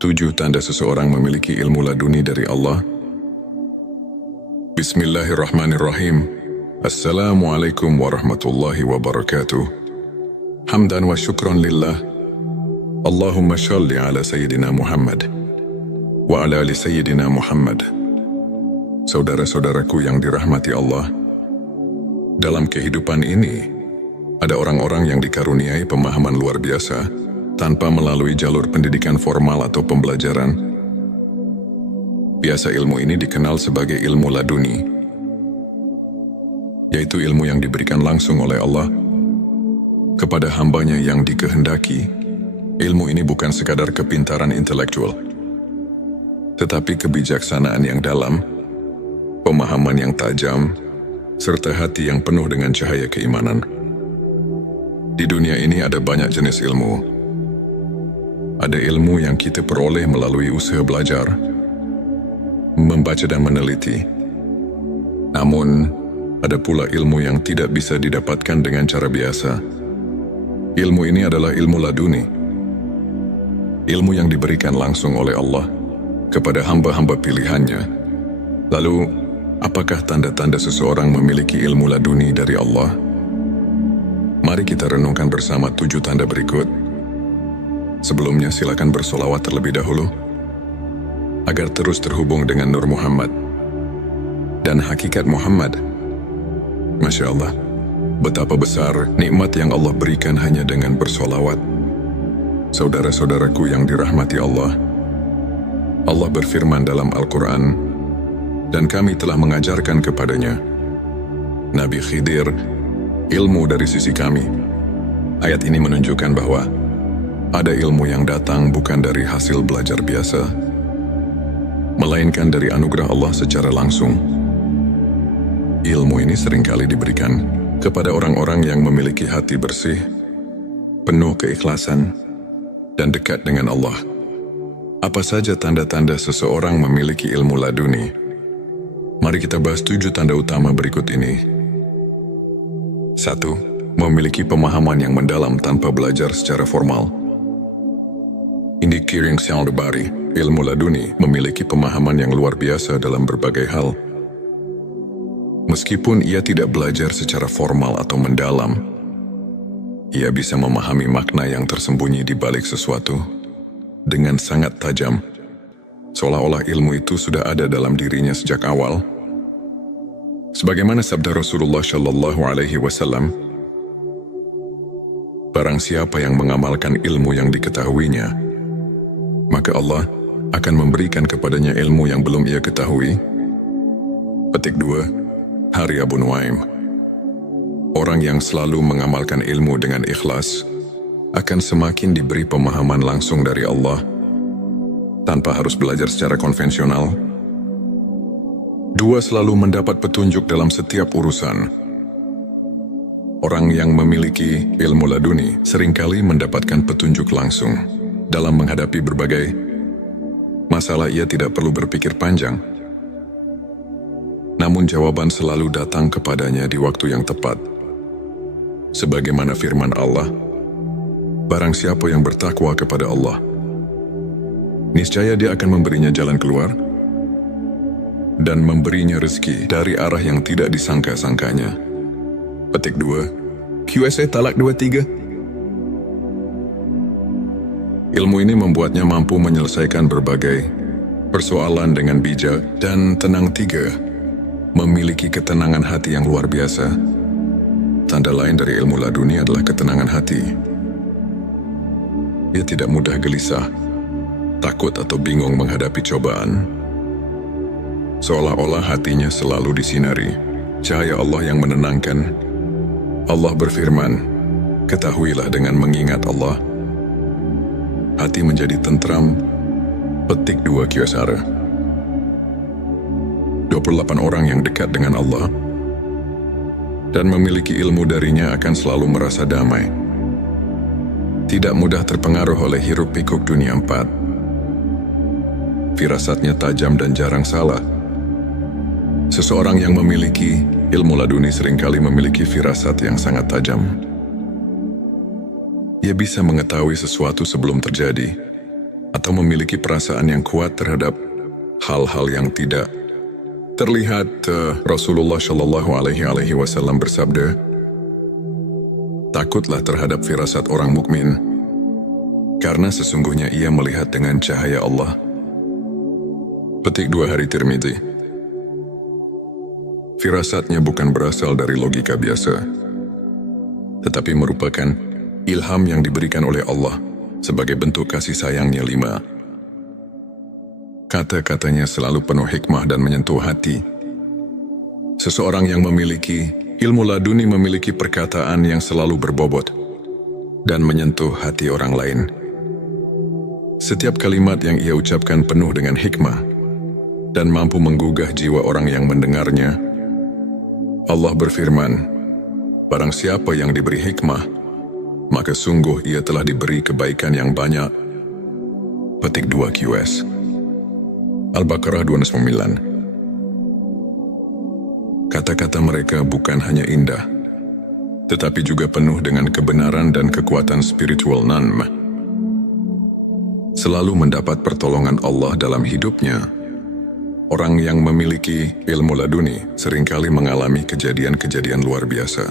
7 tanda seseorang memiliki ilmu laduni dari Allah. Bismillahirrahmanirrahim. Assalamualaikum warahmatullahi wabarakatuh. Hamdan wa syukran lillah. Allahumma shalli ala Sayyidina Muhammad wa ala ali Sayyidina Muhammad. Saudara-saudaraku yang dirahmati Allah, dalam kehidupan ini ada orang-orang yang dikaruniai pemahaman luar biasa tanpa melalui jalur pendidikan formal atau pembelajaran. Biasa ilmu ini dikenal sebagai ilmu laduni, yaitu ilmu yang diberikan langsung oleh Allah kepada hambanya yang dikehendaki. Ilmu ini bukan sekadar kepintaran intelektual, tetapi kebijaksanaan yang dalam, pemahaman yang tajam, serta hati yang penuh dengan cahaya keimanan. Di dunia ini ada banyak jenis ilmu. Ada ilmu yang kita peroleh melalui usaha belajar, membaca dan meneliti. Namun, ada pula ilmu yang tidak bisa didapatkan dengan cara biasa. Ilmu ini adalah ilmu laduni. Ilmu yang diberikan langsung oleh Allah kepada hamba-hamba pilihannya. Lalu, apakah tanda-tanda seseorang memiliki ilmu laduni dari Allah? Mari kita renungkan bersama 7 tanda berikut. Sebelumnya silakan bersolawat terlebih dahulu agar terus terhubung dengan Nur Muhammad dan hakikat Muhammad. Masya Allah, betapa besar nikmat yang Allah berikan hanya dengan bersolawat. Saudara-saudaraku yang dirahmati Allah, Allah berfirman dalam Al-Quran, dan kami telah mengajarkan kepadanya, Nabi Khidir, ilmu dari sisi kami. Ayat ini menunjukkan bahwa ada ilmu yang datang bukan dari hasil belajar biasa, melainkan dari anugerah Allah secara langsung. Ilmu ini seringkali diberikan kepada orang-orang yang memiliki hati bersih, penuh keikhlasan, dan dekat dengan Allah. Apa saja tanda-tanda seseorang memiliki ilmu laduni? Mari kita bahas 7 tanda utama berikut ini. 1. Memiliki pemahaman yang mendalam tanpa belajar secara formal. Ini Kiring Syaldabari, ilmu laduni, memiliki pemahaman yang luar biasa dalam berbagai hal. Meskipun ia tidak belajar secara formal atau mendalam, ia bisa memahami makna yang tersembunyi di balik sesuatu dengan sangat tajam, seolah-olah ilmu itu sudah ada dalam dirinya sejak awal. Sebagaimana sabda Rasulullah Shallallahu Alaihi Wasallam, barang siapa yang mengamalkan ilmu yang diketahuinya, maka Allah akan memberikan kepadanya ilmu yang belum ia ketahui. Petik 2. Hari Abu Nuaim. Orang yang selalu mengamalkan ilmu dengan ikhlas akan semakin diberi pemahaman langsung dari Allah tanpa harus belajar secara konvensional. 2. Selalu mendapat petunjuk dalam setiap urusan. Orang yang memiliki ilmu laduni seringkali mendapatkan petunjuk langsung. Dalam menghadapi berbagai masalah, ia tidak perlu berpikir panjang. Namun jawaban selalu datang kepadanya di waktu yang tepat. Sebagaimana firman Allah, barang siapa yang bertakwa kepada Allah, niscaya Dia akan memberinya jalan keluar dan memberinya rezeki dari arah yang tidak disangka-sangkanya. Petik 2. QSA Talak 23. Ilmu ini membuatnya mampu menyelesaikan berbagai persoalan dengan bijak dan tenang. 3. Memiliki ketenangan hati yang luar biasa. Tanda lain dari ilmu laduni adalah ketenangan hati. Ia tidak mudah gelisah, takut atau bingung menghadapi cobaan. Seolah-olah hatinya selalu disinari cahaya Allah yang menenangkan. Allah berfirman, ketahuilah dengan mengingat Allah, hati menjadi tentram. Petik 2 Kyosara. 28 orang yang dekat dengan Allah dan memiliki ilmu darinya akan selalu merasa damai. Tidak mudah terpengaruh oleh hiruk-pikuk dunia 4. Firasatnya tajam dan jarang salah. Seseorang yang memiliki ilmu laduni seringkali memiliki firasat yang sangat tajam. Ia bisa mengetahui sesuatu sebelum terjadi, atau memiliki perasaan yang kuat terhadap hal-hal yang tidak terlihat. Rasulullah Shallallahu Alaihi Wasallam bersabda, "Takutlah terhadap firasat orang mukmin, karena sesungguhnya ia melihat dengan cahaya Allah." Petik 2 Hari Tirmidzi. Firasatnya bukan berasal dari logika biasa, tetapi merupakan ilham yang diberikan oleh Allah sebagai bentuk kasih sayangnya. 5. Kata-katanya selalu penuh hikmah dan menyentuh hati. Seseorang yang memiliki ilmu laduni memiliki perkataan yang selalu berbobot dan menyentuh hati orang lain. Setiap kalimat yang ia ucapkan penuh dengan hikmah dan mampu menggugah jiwa orang yang mendengarnya. Allah berfirman, "Barang siapa yang diberi hikmah, maka sungguh ia telah diberi kebaikan yang banyak." Petik 2 QS. Al-Baqarah 209. Kata-kata mereka bukan hanya indah, tetapi juga penuh dengan kebenaran dan kekuatan spiritual. Selalu mendapat pertolongan Allah dalam hidupnya. Orang yang memiliki ilmu laduni seringkali mengalami kejadian-kejadian luar biasa,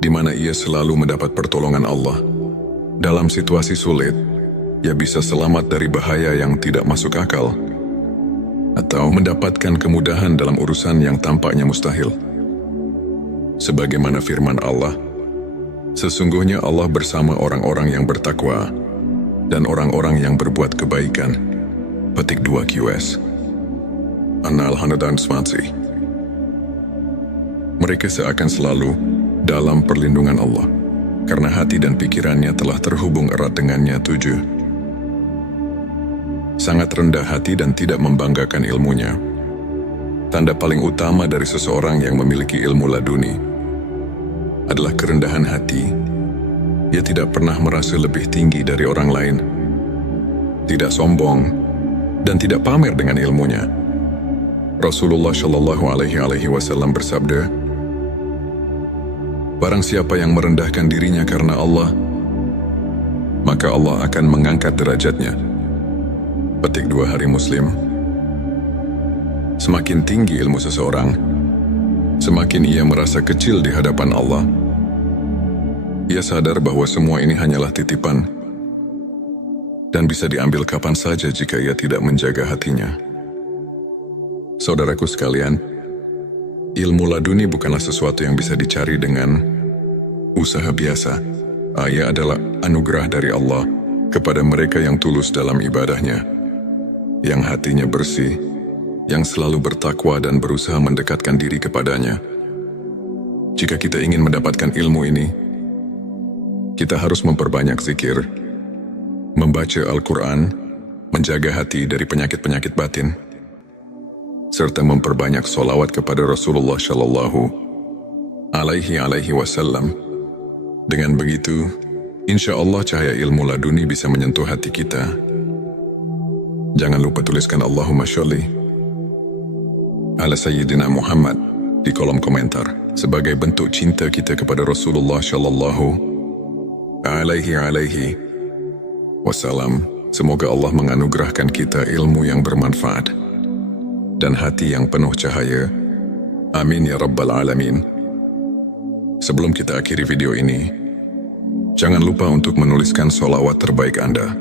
di mana ia selalu mendapat pertolongan Allah. Dalam situasi sulit, ia bisa selamat dari bahaya yang tidak masuk akal, atau mendapatkan kemudahan dalam urusan yang tampaknya mustahil. Sebagaimana firman Allah, "Sesungguhnya Allah bersama orang-orang yang bertakwa dan orang-orang yang berbuat kebaikan." Petik 2 QS. An-Nahl 120. Mereka seakan selalu dalam perlindungan Allah, karena hati dan pikirannya telah terhubung erat dengannya. 7. Sangat rendah hati dan tidak membanggakan ilmunya. Tanda paling utama dari seseorang yang memiliki ilmu laduni adalah kerendahan hati. Ia tidak pernah merasa lebih tinggi dari orang lain, tidak sombong, dan tidak pamer dengan ilmunya. Rasulullah Shallallahu Alaihi Wasallam bersabda, "Barang siapa yang merendahkan dirinya karena Allah, maka Allah akan mengangkat derajatnya." Petik 2 Hari Muslim. Semakin tinggi ilmu seseorang, semakin ia merasa kecil di hadapan Allah. Ia sadar bahwa semua ini hanyalah titipan dan bisa diambil kapan saja jika ia tidak menjaga hatinya. Saudaraku sekalian, ilmu laduni bukanlah sesuatu yang bisa dicari dengan usaha biasa. Ia adalah anugerah dari Allah kepada mereka yang tulus dalam ibadahnya, yang hatinya bersih, yang selalu bertakwa dan berusaha mendekatkan diri kepadanya. Jika kita ingin mendapatkan ilmu ini, kita harus memperbanyak zikir, membaca Al-Quran, menjaga hati dari penyakit-penyakit batin, serta memperbanyak sholawat kepada Rasulullah Shallallahu Alaihi Wasallam. Dengan begitu, insya Allah cahaya ilmu laduni bisa menyentuh hati kita. Jangan lupa tuliskan Allahumma sholli ala Sayyidina Muhammad di kolom komentar sebagai bentuk cinta kita kepada Rasulullah Shallallahu Alaihi Wasallam. Semoga Allah menganugerahkan kita ilmu yang bermanfaat dan hati yang penuh cahaya. Amin ya Rabbal Alamin. Sebelum kita akhiri video ini, jangan lupa untuk menuliskan sholawat terbaik Anda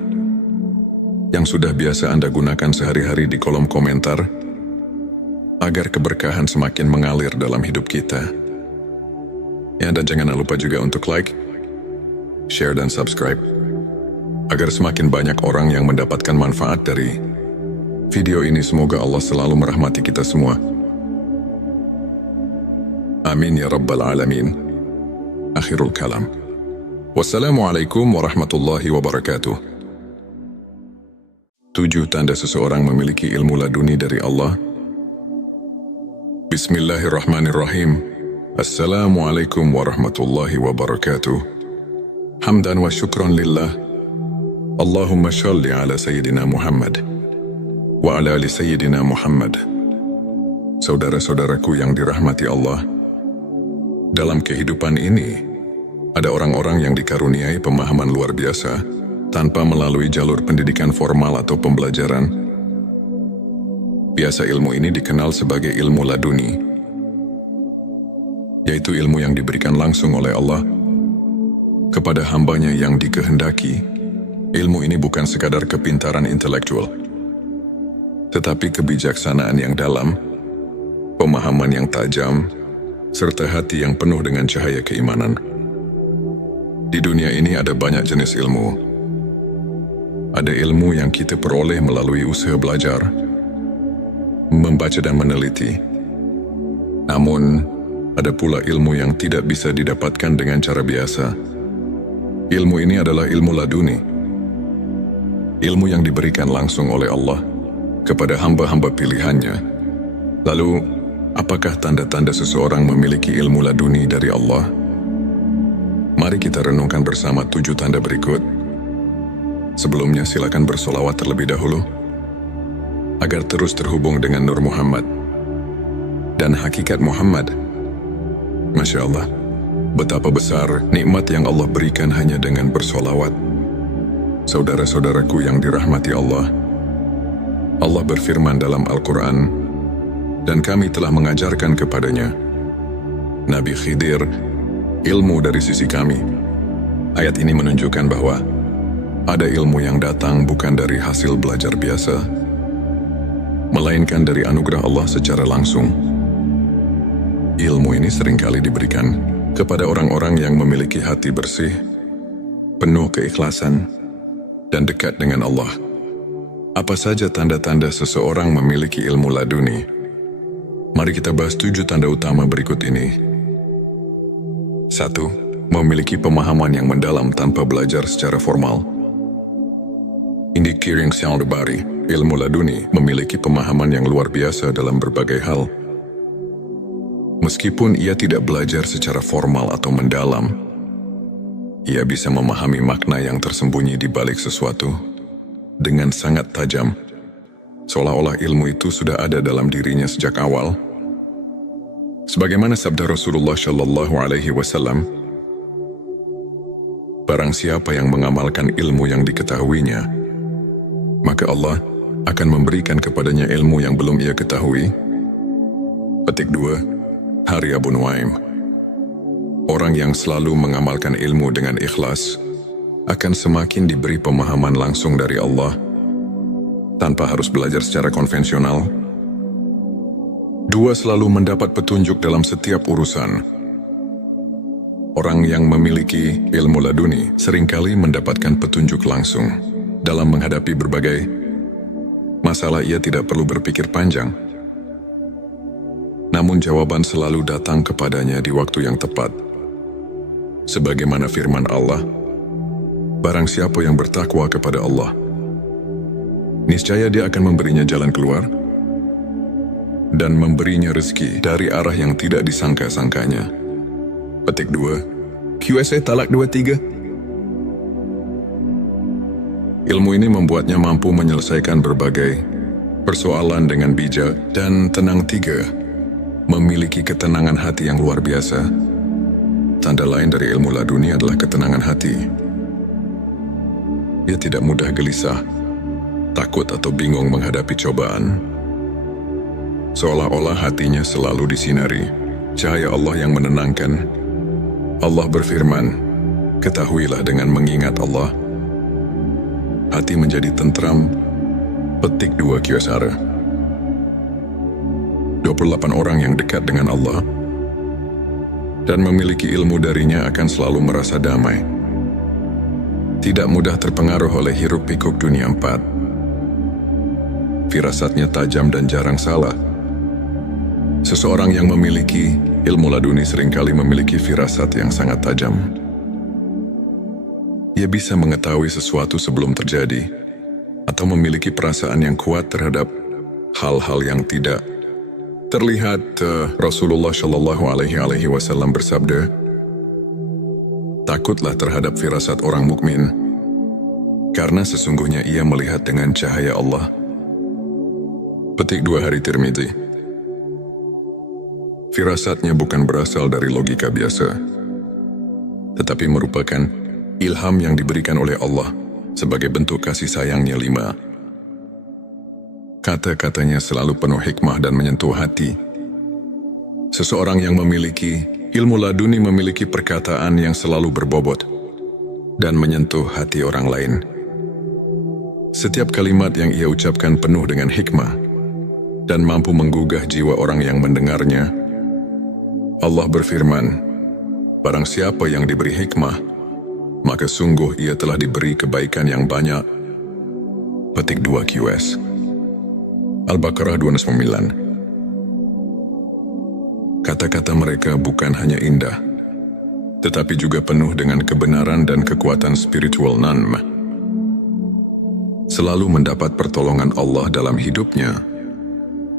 yang sudah biasa Anda gunakan sehari-hari di kolom komentar, agar keberkahan semakin mengalir dalam hidup kita. Ya, dan jangan lupa juga untuk like, share, dan subscribe, agar semakin banyak orang yang mendapatkan manfaat dari video ini. Semoga Allah selalu merahmati kita semua. Amin ya Rabbal Alamin. Akhirul kalam. Wassalamualaikum warahmatullahi wabarakatuh. 7 tanda seseorang memiliki ilmu laduni dari Allah. Bismillahirrahmanirrahim. Assalamualaikum warahmatullahi wabarakatuh. Hamdan wa syukran lillah. Allahumma sholli ala Sayyidina Muhammad wa ala ali Sayyidina Muhammad. Saudara-saudaraku yang dirahmati Allah, dalam kehidupan ini ada orang-orang yang dikaruniai pemahaman luar biasa tanpa melalui jalur pendidikan formal atau pembelajaran. Biasa ilmu ini dikenal sebagai ilmu laduni, yaitu ilmu yang diberikan langsung oleh Allah kepada hambanya yang dikehendaki. Ilmu ini bukan sekadar kepintaran intelektual, tetapi kebijaksanaan yang dalam, pemahaman yang tajam, serta hati yang penuh dengan cahaya keimanan. Di dunia ini ada banyak jenis ilmu. Ada ilmu yang kita peroleh melalui usaha belajar, membaca dan meneliti. Namun, ada pula ilmu yang tidak bisa didapatkan dengan cara biasa. Ilmu ini adalah ilmu laduni. Ilmu yang diberikan langsung oleh Allah kepada hamba-hamba pilihannya. Lalu, apakah tanda-tanda seseorang memiliki ilmu laduni dari Allah? Mari kita renungkan bersama 7 tanda berikut. Sebelumnya silakan bersolawat terlebih dahulu, agar terus terhubung dengan Nur Muhammad dan hakikat Muhammad. Masya Allah, betapa besar nikmat yang Allah berikan hanya dengan bersolawat. Saudara-saudaraku yang dirahmati Allah, Allah berfirman dalam Al-Quran, dan kami telah mengajarkan kepadanya, Nabi Khidir, ilmu dari sisi kami. Ayat ini menunjukkan bahwa ada ilmu yang datang bukan dari hasil belajar biasa, melainkan dari anugerah Allah secara langsung. Ilmu ini seringkali diberikan kepada orang-orang yang memiliki hati bersih, penuh keikhlasan, dan dekat dengan Allah. Apa saja tanda-tanda seseorang memiliki ilmu laduni? Mari kita bahas 7 tanda utama berikut ini. 1. Memiliki pemahaman yang mendalam tanpa belajar secara formal. Indi Kiring Soundbari, ilmu laduni memiliki pemahaman yang luar biasa dalam berbagai hal. Meskipun ia tidak belajar secara formal atau mendalam, ia bisa memahami makna yang tersembunyi di balik sesuatu dengan sangat tajam, seolah-olah ilmu itu sudah ada dalam dirinya sejak awal. Sebagaimana sabda Rasulullah Shallallahu Alaihi Wasallam, barang siapa yang mengamalkan ilmu yang diketahuinya, maka Allah akan memberikan kepadanya ilmu yang belum ia ketahui. Petik 2, Hari Abu Nuaim. Orang yang selalu mengamalkan ilmu dengan ikhlas akan semakin diberi pemahaman langsung dari Allah tanpa harus belajar secara konvensional. 2. Selalu mendapat petunjuk dalam setiap urusan. Orang yang memiliki ilmu laduni seringkali mendapatkan petunjuk langsung. Dalam menghadapi berbagai masalah, ia tidak perlu berpikir panjang. Namun jawaban selalu datang kepadanya di waktu yang tepat. Sebagaimana firman Allah, barang siapa yang bertakwa kepada Allah, niscaya Dia akan memberinya jalan keluar dan memberinya rezeki dari arah yang tidak disangka-sangkanya. Petik 2, QSA Talak 23. Ilmu ini membuatnya mampu menyelesaikan berbagai persoalan dengan bijak dan tenang. 3. Memiliki ketenangan hati yang luar biasa. Tanda lain dari ilmu laduni adalah ketenangan hati. Ia tidak mudah gelisah, takut atau bingung menghadapi cobaan. Seolah-olah hatinya selalu disinari cahaya Allah yang menenangkan. Allah berfirman, ketahuilah dengan mengingat Allah, hati menjadi tentram. Petik 2 Kyosara. 28 orang yang dekat dengan Allah dan memiliki ilmu darinya akan selalu merasa damai. Tidak mudah terpengaruh oleh hiruk-pikuk dunia 4. Firasatnya tajam dan jarang salah. Seseorang yang memiliki ilmu laduni seringkali memiliki firasat yang sangat tajam. Ia bisa mengetahui sesuatu sebelum terjadi, atau memiliki perasaan yang kuat terhadap hal-hal yang tidak terlihat. Rasulullah Shallallahu Alaihi Wasallam bersabda, takutlah terhadap firasat orang mukmin, karena sesungguhnya ia melihat dengan cahaya Allah. Petik 2 Hari Tirmidzi. Firasatnya bukan berasal dari logika biasa, tetapi merupakan ilham yang diberikan oleh Allah sebagai bentuk kasih sayangnya. 5. Kata-katanya selalu penuh hikmah dan menyentuh hati. Seseorang yang memiliki ilmu laduni memiliki perkataan yang selalu berbobot dan menyentuh hati orang lain. Setiap kalimat yang ia ucapkan penuh dengan hikmah dan mampu menggugah jiwa orang yang mendengarnya. Allah berfirman, barang siapa yang diberi hikmah, maka sungguh ia telah diberi kebaikan yang banyak. Petik 2 QS. Al-Baqarah 29. Kata-kata mereka bukan hanya indah, tetapi juga penuh dengan kebenaran dan kekuatan spiritual. Selalu mendapat pertolongan Allah dalam hidupnya.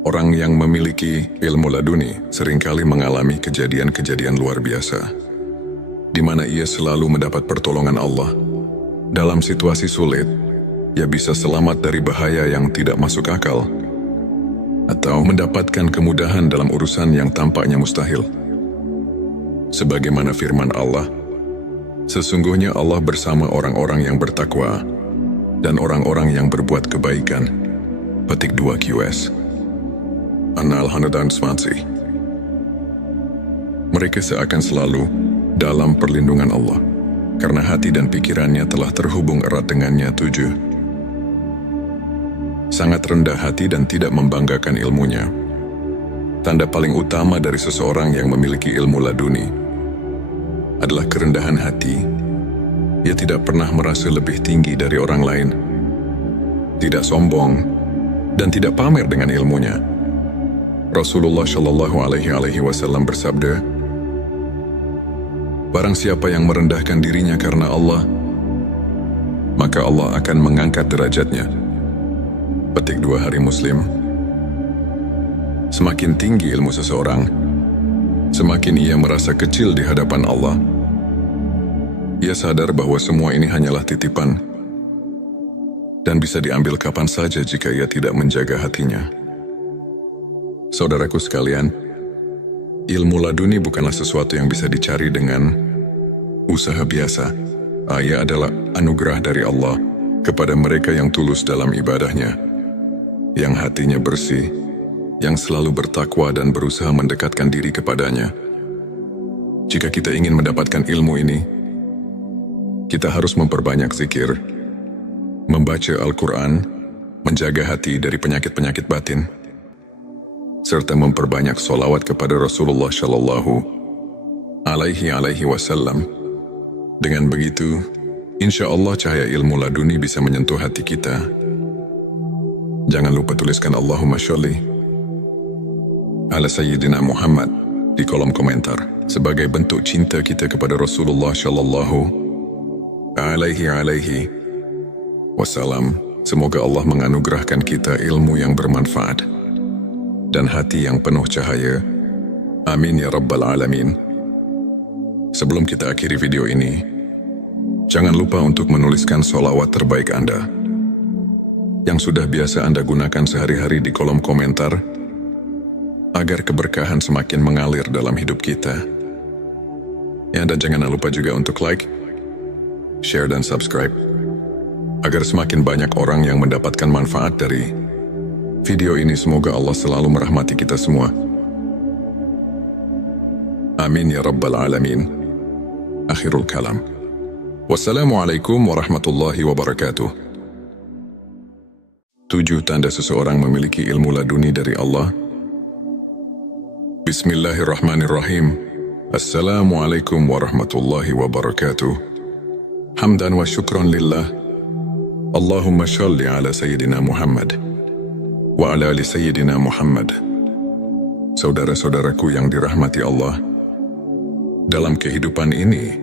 Orang yang memiliki ilmu laduni seringkali mengalami kejadian-kejadian luar biasa, di mana ia selalu mendapat pertolongan Allah. Dalam situasi sulit, ia bisa selamat dari bahaya yang tidak masuk akal, atau mendapatkan kemudahan dalam urusan yang tampaknya mustahil. Sebagaimana firman Allah, sesungguhnya Allah bersama orang-orang yang bertakwa dan orang-orang yang berbuat kebaikan. Petik 2 QS. An-Nahl 120. Mereka seakan selalu dalam perlindungan Allah, karena hati dan pikirannya telah terhubung erat dengannya. 7. Sangat rendah hati dan tidak membanggakan ilmunya. Tanda paling utama dari seseorang yang memiliki ilmu laduni adalah kerendahan hati. Ia tidak pernah merasa lebih tinggi dari orang lain, tidak sombong, dan tidak pamer dengan ilmunya. Rasulullah Shallallahu Alaihi Wasallam bersabda, barang siapa yang merendahkan dirinya karena Allah, maka Allah akan mengangkat derajatnya. Petik 2 Hari Muslim. Semakin tinggi ilmu seseorang, semakin ia merasa kecil di hadapan Allah. Ia sadar bahwa semua ini hanyalah titipan dan bisa diambil kapan saja jika ia tidak menjaga hatinya. Saudaraku sekalian, ilmu laduni bukanlah sesuatu yang bisa dicari dengan usaha biasa. Ia adalah anugerah dari Allah kepada mereka yang tulus dalam ibadahnya, yang hatinya bersih, yang selalu bertakwa dan berusaha mendekatkan diri kepadanya. Jika kita ingin mendapatkan ilmu ini, kita harus memperbanyak zikir, membaca Al-Quran, menjaga hati dari penyakit-penyakit batin, serta memperbanyak sholawat kepada Rasulullah Shallallahu Alaihi Wasallam. Dengan begitu, insya Allah cahaya ilmu laduni bisa menyentuh hati kita. Jangan lupa tuliskan Allahumma sholli ala Sayyidina Muhammad di kolom komentar sebagai bentuk cinta kita kepada Rasulullah Shallallahu Alaihi Wasallam. Semoga Allah menganugerahkan kita ilmu yang bermanfaat dan hati yang penuh cahaya. Amin ya Rabbal Alamin. Sebelum kita akhiri video ini, jangan lupa untuk menuliskan sholawat terbaik Anda yang sudah biasa Anda gunakan sehari-hari di kolom komentar, agar keberkahan semakin mengalir dalam hidup kita. Ya, dan jangan lupa juga untuk like, share, dan subscribe, agar semakin banyak orang yang mendapatkan manfaat dari video ini. Semoga Allah selalu merahmati kita semua. Amin ya Rabbal Alamin. Akhirul kalam. Wassalamualaikum warahmatullahi wabarakatuh. 7 tanda seseorang memiliki ilmu laduni dari Allah. Bismillahirrahmanirrahim. Assalamualaikum warahmatullahi wabarakatuh. Hamdan wa syukran lillah. Allahumma sholli ala Sayyidina Muhammad wa ala ali Sayyidina Muhammad. Saudara-saudaraku yang dirahmati Allah, dalam kehidupan ini,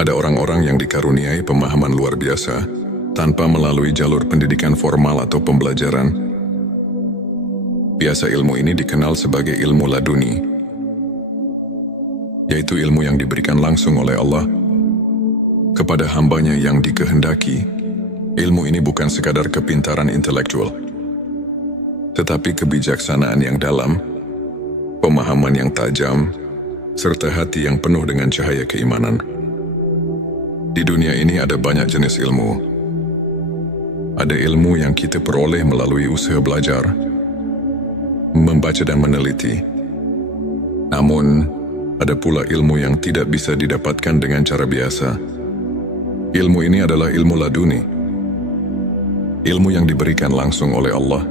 ada orang-orang yang dikaruniai pemahaman luar biasa tanpa melalui jalur pendidikan formal atau pembelajaran. Biasa ilmu ini dikenal sebagai ilmu laduni, yaitu ilmu yang diberikan langsung oleh Allah kepada hambanya yang dikehendaki. Ilmu ini bukan sekadar kepintaran intelektual, tetapi kebijaksanaan yang dalam, pemahaman yang tajam, serta hati yang penuh dengan cahaya keimanan. Di dunia ini ada banyak jenis ilmu, Ada ilmu yang kita peroleh melalui usaha belajar, membaca dan meneliti. Namun, ada pula ilmu yang tidak bisa didapatkan dengan cara biasa. Ilmu ini adalah ilmu laduni. Ilmu yang diberikan langsung oleh Allah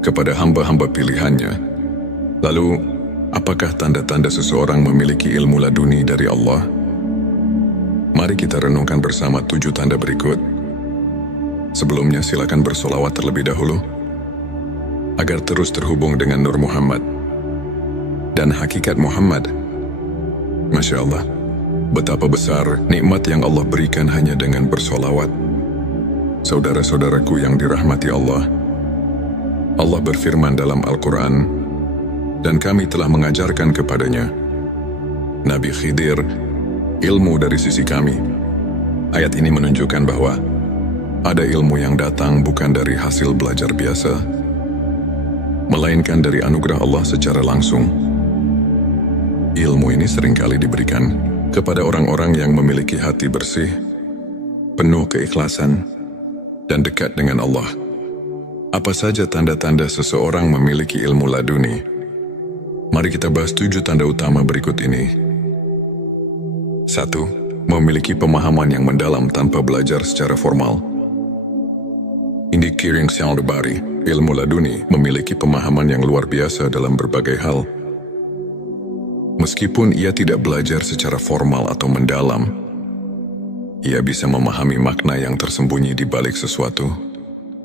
kepada hamba-hamba pilihannya. Lalu, apakah tanda-tanda seseorang memiliki ilmu laduni dari Allah? Mari kita renungkan bersama 7 tanda berikut. Sebelumnya silakan bersolawat terlebih dahulu, agar terus terhubung dengan Nur Muhammad dan hakikat Muhammad. Masya Allah, betapa besar nikmat yang Allah berikan hanya dengan bersolawat. Saudara-saudaraku yang dirahmati Allah, Allah berfirman dalam Al-Quran, dan kami telah mengajarkan kepadanya, Nabi Khidir, ilmu dari sisi kami. Ayat ini menunjukkan bahwa ada ilmu yang datang bukan dari hasil belajar biasa, melainkan dari anugerah Allah secara langsung. Ilmu ini seringkali diberikan kepada orang-orang yang memiliki hati bersih, penuh keikhlasan, dan dekat dengan Allah. Apa saja tanda-tanda seseorang memiliki ilmu laduni? Mari kita bahas 7 tanda utama berikut ini. 1. Memiliki pemahaman yang mendalam tanpa belajar secara formal. Indi Kiring Syaldabari, ilmu laduni memiliki pemahaman yang luar biasa dalam berbagai hal. Meskipun ia tidak belajar secara formal atau mendalam, ia bisa memahami makna yang tersembunyi di balik sesuatu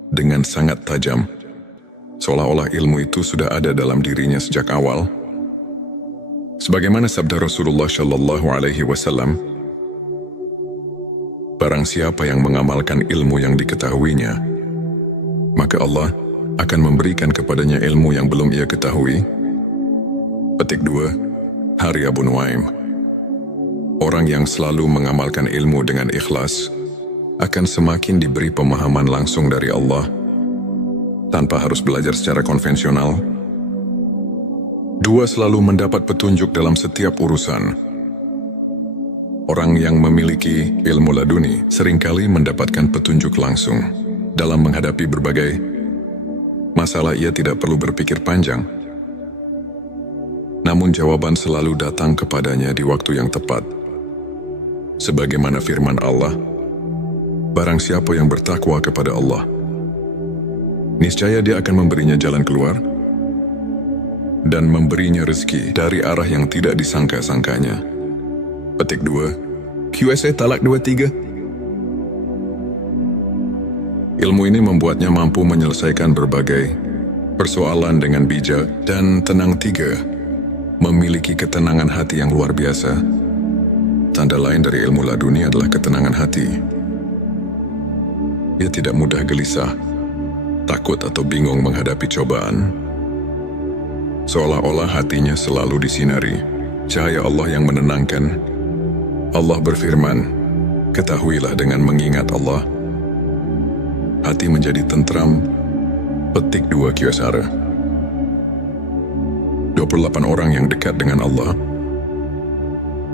dengan sangat tajam, seolah-olah ilmu itu sudah ada dalam dirinya sejak awal. Sebagaimana sabda Rasulullah Shallallahu Alaihi Wasallam, barang siapa yang mengamalkan ilmu yang diketahuinya, maka Allah akan memberikan kepadanya ilmu yang belum ia ketahui. Petik 2, Hari Abu Nuaim. Orang yang selalu mengamalkan ilmu dengan ikhlas akan semakin diberi pemahaman langsung dari Allah tanpa harus belajar secara konvensional. 2. Selalu mendapat petunjuk dalam setiap urusan. Orang yang memiliki ilmu laduni seringkali mendapatkan petunjuk langsung dalam menghadapi berbagai masalah. Ia tidak perlu berpikir panjang, namun jawaban selalu datang kepadanya di waktu yang tepat. Sebagaimana firman Allah, barang siapa yang bertakwa kepada Allah, niscaya Dia akan memberinya jalan keluar dan memberinya rezeki dari arah yang tidak disangka-sangkanya. Petik 2, QSA Talak 23. Ilmu ini membuatnya mampu menyelesaikan berbagai persoalan dengan bijak dan tenang. 3. Memiliki ketenangan hati yang luar biasa. Tanda lain dari ilmu laduni adalah ketenangan hati. Ia tidak mudah gelisah, takut atau bingung menghadapi cobaan. Seolah-olah hatinya selalu disinari cahaya Allah yang menenangkan. Allah berfirman, ketahuilah dengan mengingat Allah, hati menjadi tentram. Petik 2 QSR. 28 orang yang dekat dengan Allah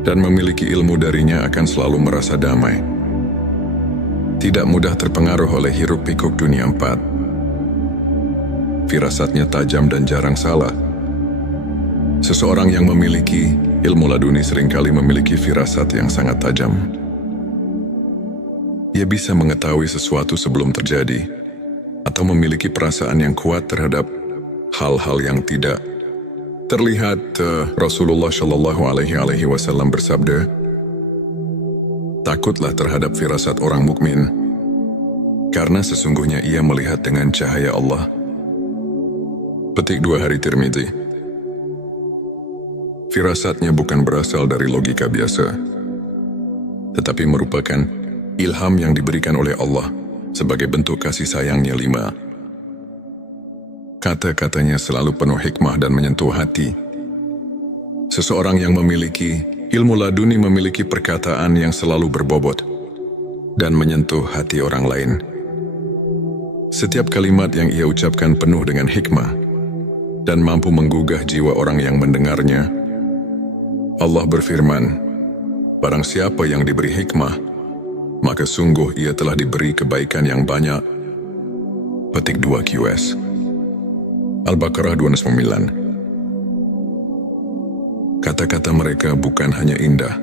dan memiliki ilmu darinya akan selalu merasa damai. Tidak mudah terpengaruh oleh hiruk-pikuk dunia 4. Firasatnya tajam dan jarang salah. Seseorang yang memiliki ilmu laduni seringkali memiliki firasat yang sangat tajam. Ia bisa mengetahui sesuatu sebelum terjadi, atau memiliki perasaan yang kuat terhadap hal-hal yang tidak terlihat. Rasulullah Shallallahu Alaihi Wasallam bersabda, takutlah terhadap firasat orang mukmin, karena sesungguhnya ia melihat dengan cahaya Allah. Petik 2 Hari Tirmidzi. Firasatnya bukan berasal dari logika biasa, tetapi merupakan ilham yang diberikan oleh Allah sebagai bentuk kasih sayangnya. 5. Kata-katanya selalu penuh hikmah dan menyentuh hati. Seseorang yang memiliki ilmu laduni memiliki perkataan yang selalu berbobot dan menyentuh hati orang lain. Setiap kalimat yang ia ucapkan penuh dengan hikmah dan mampu menggugah jiwa orang yang mendengarnya. Allah berfirman, barang siapa yang diberi hikmah, maka sungguh ia telah diberi kebaikan yang banyak. Petik 2 QS. Al-Baqarah 29. Kata-kata mereka bukan hanya indah,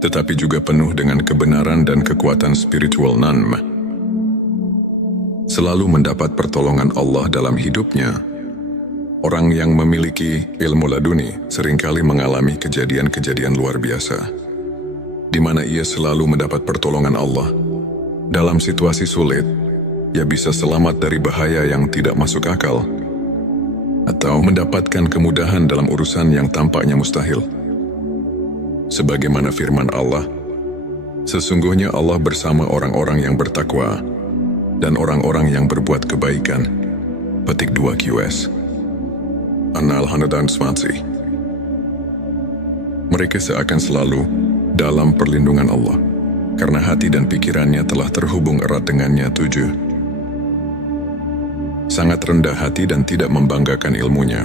tetapi juga penuh dengan kebenaran dan kekuatan spiritual nanm. Selalu mendapat pertolongan Allah dalam hidupnya. Orang yang memiliki ilmu laduni seringkali mengalami kejadian-kejadian luar biasa, di mana ia selalu mendapat pertolongan Allah. Dalam situasi sulit, ia bisa selamat dari bahaya yang tidak masuk akal, atau mendapatkan kemudahan dalam urusan yang tampaknya mustahil. Sebagaimana firman Allah, sesungguhnya Allah bersama orang-orang yang bertakwa dan orang-orang yang berbuat kebaikan. Petik 2 QS. An-Nahl 120. Mereka seakan selalu dalam perlindungan Allah, karena hati dan pikirannya telah terhubung erat dengannya. 7. Sangat rendah hati dan tidak membanggakan ilmunya.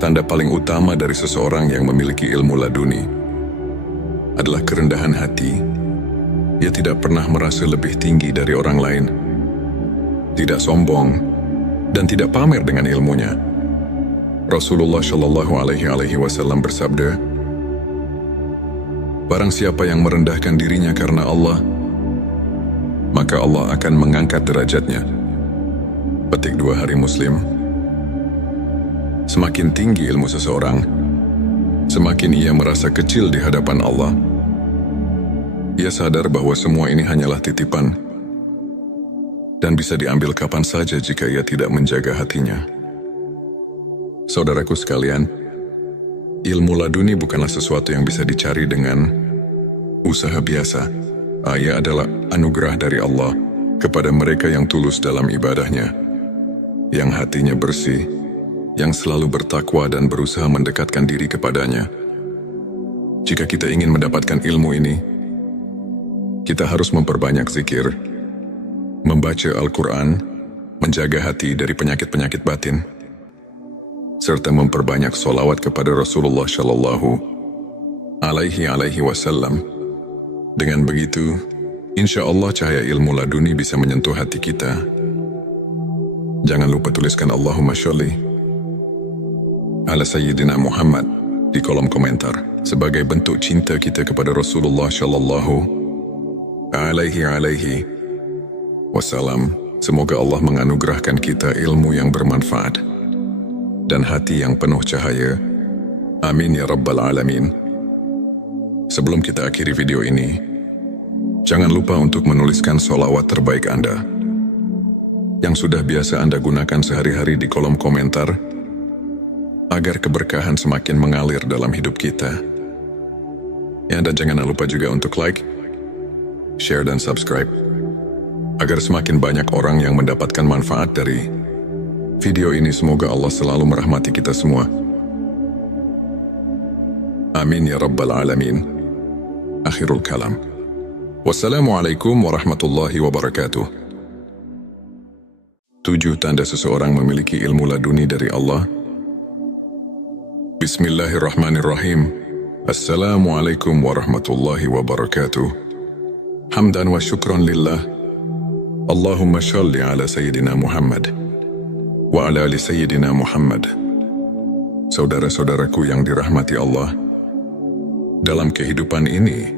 Tanda paling utama dari seseorang yang memiliki ilmu laduni adalah kerendahan hati. Ia tidak pernah merasa lebih tinggi dari orang lain, tidak sombong, dan tidak pamer dengan ilmunya. Rasulullah Shallallahu Alaihi Wasallam bersabda, barang siapa yang merendahkan dirinya karena Allah, maka Allah akan mengangkat derajatnya. Petik 2 Hari Muslim. Semakin tinggi ilmu seseorang, semakin ia merasa kecil di hadapan Allah. Ia sadar bahwa semua ini hanyalah titipan dan bisa diambil kapan saja jika ia tidak menjaga hatinya. Saudaraku sekalian, ilmu laduni bukanlah sesuatu yang bisa dicari dengan usaha biasa. Ia adalah anugerah dari Allah kepada mereka yang tulus dalam ibadahnya, yang hatinya bersih, yang selalu bertakwa dan berusaha mendekatkan diri kepadanya. Jika kita ingin mendapatkan ilmu ini, kita harus memperbanyak zikir, membaca Al-Quran, menjaga hati dari penyakit-penyakit batin, serta memperbanyak solawat kepada Rasulullah Shallallahu Alaihi Wasallam. Dengan begitu, insya Allah cahaya ilmu laduni bisa menyentuh hati kita. Jangan lupa tuliskan Allahumma sholli ala Sayyidina Muhammad di kolom komentar sebagai bentuk cinta kita kepada Rasulullah Shallallahu Alaihi Wasallam. Semoga Allah menganugerahkan kita ilmu yang bermanfaat dan hati yang penuh cahaya. Amin ya Rabbal Alamin. Sebelum kita akhiri video ini, jangan lupa untuk menuliskan sholawat terbaik Anda yang sudah biasa Anda gunakan sehari-hari di kolom komentar, agar keberkahan semakin mengalir dalam hidup kita. Ya, dan jangan lupa juga untuk like, share dan subscribe, agar semakin banyak orang yang mendapatkan manfaat dari video ini. Semoga Allah selalu merahmati kita semua. Amin ya Rabbal Alamin. Akhirul kalam. Wassalamualaikum warahmatullahi wabarakatuh. 7 tanda seseorang memiliki ilmu laduni dari Allah. Bismillahirrahmanirrahim. Assalamualaikum warahmatullahi wabarakatuh. Hamdan wa syukran lillah. Allahumma sholli ala Sayyidina Muhammad wa ala ali Sayyidina Muhammad. Saudara-saudaraku yang dirahmati Allah, dalam kehidupan ini,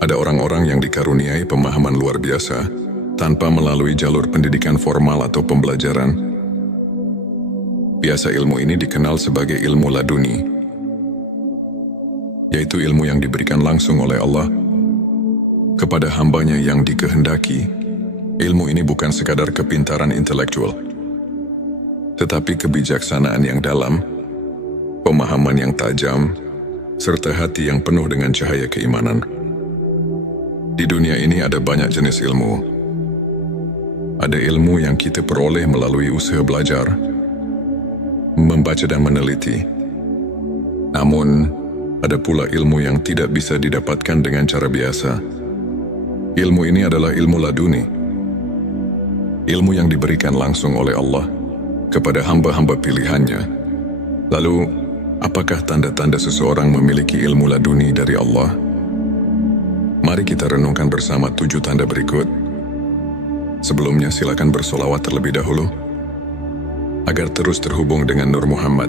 ada orang-orang yang dikaruniai pemahaman luar biasa tanpa melalui jalur pendidikan formal atau pembelajaran. Biasa ilmu ini dikenal sebagai ilmu laduni, yaitu ilmu yang diberikan langsung oleh Allah kepada hambanya yang dikehendaki. Ilmu ini bukan sekadar kepintaran intelektual, tetapi kebijaksanaan yang dalam, pemahaman yang tajam, serta hati yang penuh dengan cahaya keimanan. Di dunia ini ada banyak jenis ilmu. Ada ilmu yang kita peroleh melalui usaha belajar, membaca dan meneliti. Namun, ada pula ilmu yang tidak bisa didapatkan dengan cara biasa. Ilmu ini adalah ilmu laduni. Ilmu yang diberikan langsung oleh Allah kepada hamba-hamba pilihannya. Lalu, apakah tanda-tanda seseorang memiliki ilmu laduni dari Allah? Mari kita renungkan bersama 7 tanda berikut. Sebelumnya silakan bersolawat terlebih dahulu, agar terus terhubung dengan Nur Muhammad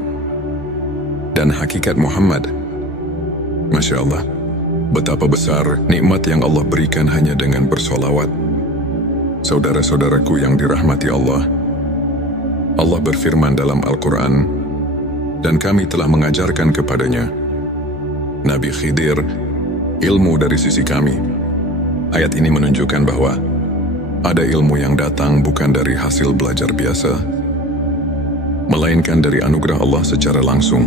dan hakikat Muhammad. Masya Allah, betapa besar nikmat yang Allah berikan hanya dengan bersolawat. Saudara-saudaraku yang dirahmati Allah, Allah berfirman dalam Al-Quran, dan kami telah mengajarkan kepadanya, Nabi Khidir, ilmu dari sisi kami. Ayat ini menunjukkan bahwa ada ilmu yang datang bukan dari hasil belajar biasa, melainkan dari anugerah Allah secara langsung.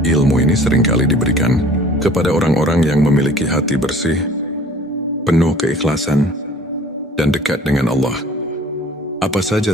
Ilmu ini seringkali diberikan kepada orang-orang yang memiliki hati bersih, penuh keikhlasan, dan dekat dengan Allah. Apa saja